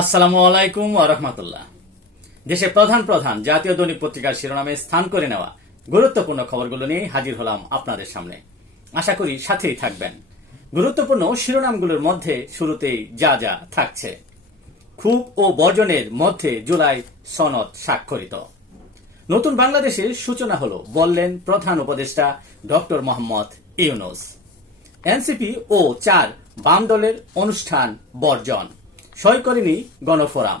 আসসালামু আলাইকুম রহমতুল্লাহ। দেশের প্রধান প্রধান জাতীয় দৈনিক পত্রিকার শিরোনামে স্থান করে নেওয়া গুরুত্বপূর্ণ খবরগুলো নিয়ে হাজির হলাম আপনাদের সামনে। আশা করি সাথেই থাকবেন। গুরুত্বপূর্ণ শিরোনামগুলোর মধ্যে শুরুতেই যা যা থাকছে। খুব ও বর্জনের মধ্যে জুলাই সনদ স্বাক্ষরিত। নতুন বাংলাদেশের সূচনা হলো, বললেন প্রধান উপদেষ্টা ডক্টর মোহাম্মদ ইউনুস। এনসিপি ও চার বাম দলের অনুষ্ঠান বর্জন। সই করেনি গণফোরাম।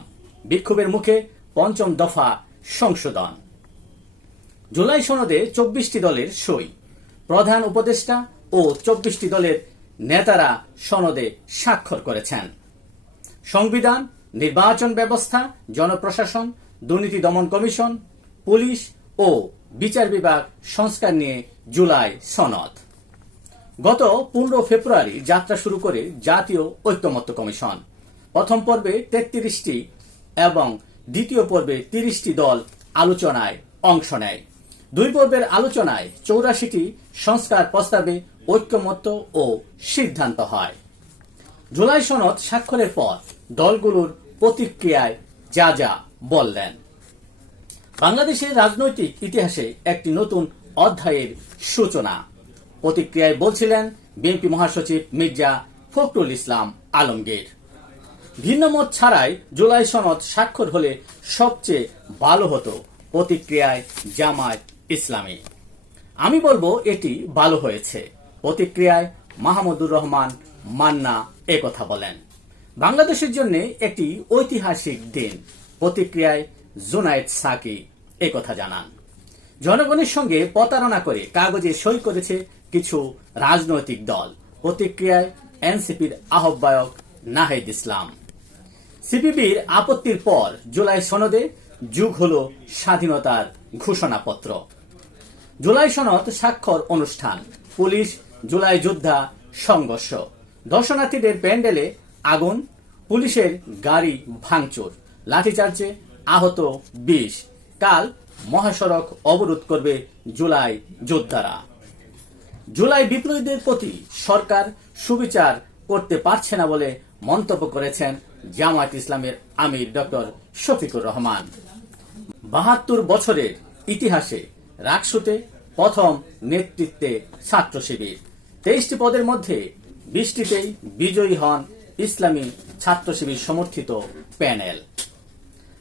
বিক্ষোভের মুখে পঞ্চম দফা সংশোধন। জুলাই সনদে চব্বিশটি দলের সই। প্রধান উপদেষ্টা ও চব্বিশটি দলের নেতারা সনদে স্বাক্ষর করেছেন। সংবিধান, নির্বাচন ব্যবস্থা, জনপ্রশাসন, দুর্নীতি দমন কমিশন, পুলিশ ও বিচার বিভাগ সংস্কার নিয়ে জুলাই সনদ। গত পনেরো ফেব্রুয়ারি যাত্রা শুরু করে জাতীয় ঐক্যমত্য কমিশন। প্রথম পর্বে তেত্রিশটি এবং দ্বিতীয় পর্বে তিরিশটি দল আলোচনায় অংশ নেয়। দুই পর্বের আলোচনায় চৌরাশিটি সংস্কার প্রস্তাবে ঐক্যমত্য ও সিদ্ধান্ত হয়। জুলাই সনদ স্বাক্ষরের পর দলগুলোর প্রতিক্রিয়ায় যা যা বললেন। বাংলাদেশের রাজনৈতিক ইতিহাসে একটি নতুন অধ্যায়ের সূচনা। প্রতিক্রিয়ায় বলছিলেন বিএনপি মহাসচিব মির্জা ফখরুল ইসলাম আলমগীর। ভিন্নমত ছাড়াই জুলাই সনদ স্বাক্ষর হলে সবচেয়ে ভালো হতো প্রতিক্রিয়ায় জামায়াত ইসলামী। আমি বলব এটি ভালো হয়েছে। প্রতিক্রিয়ায় মাহমুদুর রহমান মান্না কথা বলেন। বাংলাদেশের জন্য একটি ঐতিহাসিক দিন। প্রতিক্রিয়ায় জুনায়েদ সাকি কথা জানান। জনগণের সঙ্গে প্রতারণা করে কাগজে সই করেছে কিছু রাজনৈতিক দল। প্রতিক্রিয়ায় এনসিপির আহ্বায়ক নাহিদ ইসলাম। সিপিবির আপত্তির পর জুলাই সনদে যুগ হল স্বাধীনতার ঘোষণাপত্র। জুলাই সনদ স্বাক্ষর অনুষ্ঠান। পুলিশ, জুলাই যোদ্ধা, সংঘর্ষ। দর্শনার্থীদের প্যান্ডেলে আগুন, পুলিশের গাড়ি ভাঙচুর, লাঠিচার্জে আহত বিশ। কাল মহাসড়ক অবরোধ করবে জুলাই যোদ্ধারা। জুলাই বিপ্লবীদের প্রতি সরকার সুবিচার করতে পারছে না বলে মন্তব্য করেছেন জামায়াত ইসলামের আমির ডক্টর শফিকুর রহমান। বাহাত্তর বছরের ইতিহাসে রাকসুতে প্রথম নেতৃত্বে ছাত্র শিবির। তেইশটি পদের মধ্যে বিশটিতেই বিজয়ী হন ইসলামী ছাত্র শিবির সমর্থিত প্যানেল।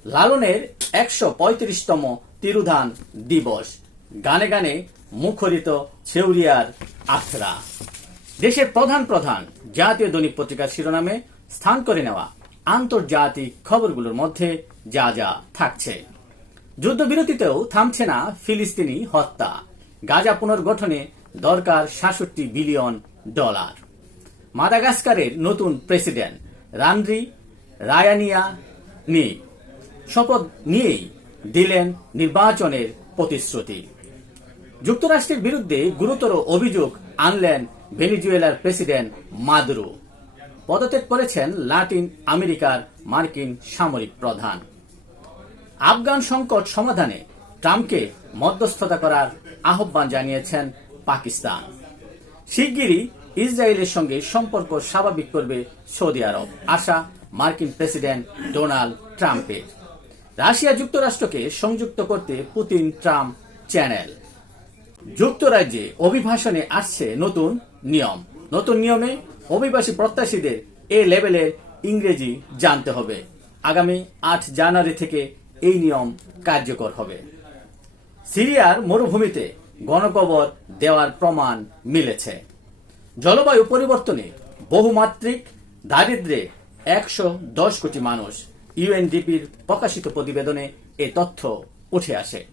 লালনের একশো পঁয়ত্রিশতম তিরুধান দিবস, গানে গানে মুখরিত ছেউরিয়ার আখড়া। দেশের প্রধান প্রধান জাতীয় দৈনিক পত্রিকার শিরোনামে স্থান করে নেওয়া আন্তর্জাতিক খবরগুলোর মধ্যে যা যা থাকছে। যুদ্ধবিরতিতেও থামছে না ফিলিস্তিনি হত্যা। গাজা পুনর্গঠনে দরকার সাতষট্টি বিলিয়ন ডলার। মাদাগাস্কারের নতুন প্রেসিডেন্ট রান্দ্রি রায়ানিয়া নি শপথ নিয়েই দিলেন নির্বাচনের প্রতিশ্রুতি। যুক্তরাষ্ট্রের বিরুদ্ধে গুরুতর অভিযোগ আনলেন ভেনিজুয়েলার প্রেসিডেন্ট মাদুরো। পদত্যাগ করেছেন লাতিন আমেরিকার মার্কিন সামরিক প্রধান। আফগান সংকট সমাধানে ট্রাম্পকে মধ্যস্থতা করার আহ্বান জানিয়েছেন পাকিস্তান। শিগগিরই ইসরায়েলের সঙ্গে সম্পর্ক স্বাভাবিক করবে সৌদি আরব, আশা মার্কিন প্রেসিডেন্ট ডোনাল্ড ট্রাম্পের। রাশিয়া যুক্তরাষ্ট্রকে সংযুক্ত করতে পুতিন ট্রাম্প চ্যানেল। যুক্তরাজ্যে অভিভাষণে আসছে নতুন নিয়ম। নতুন নিয়মে অভিবাসী প্রত্যাশীদের এ লেভেলের ইংরেজি জানতে হবে। আগামী আট জানুয়ারি থেকে এই নিয়ম কার্যকর হবে। সিরিয়ার মরুভূমিতে গণকবর দেওয়ার প্রমাণ মিলেছে। জলবায়ু পরিবর্তনে বহুমাত্রিক দারিদ্রে একশো দশ কোটি মানুষ ইউএনডিপির প্রকাশিত প্রতিবেদনে এ তথ্য উঠে আসে।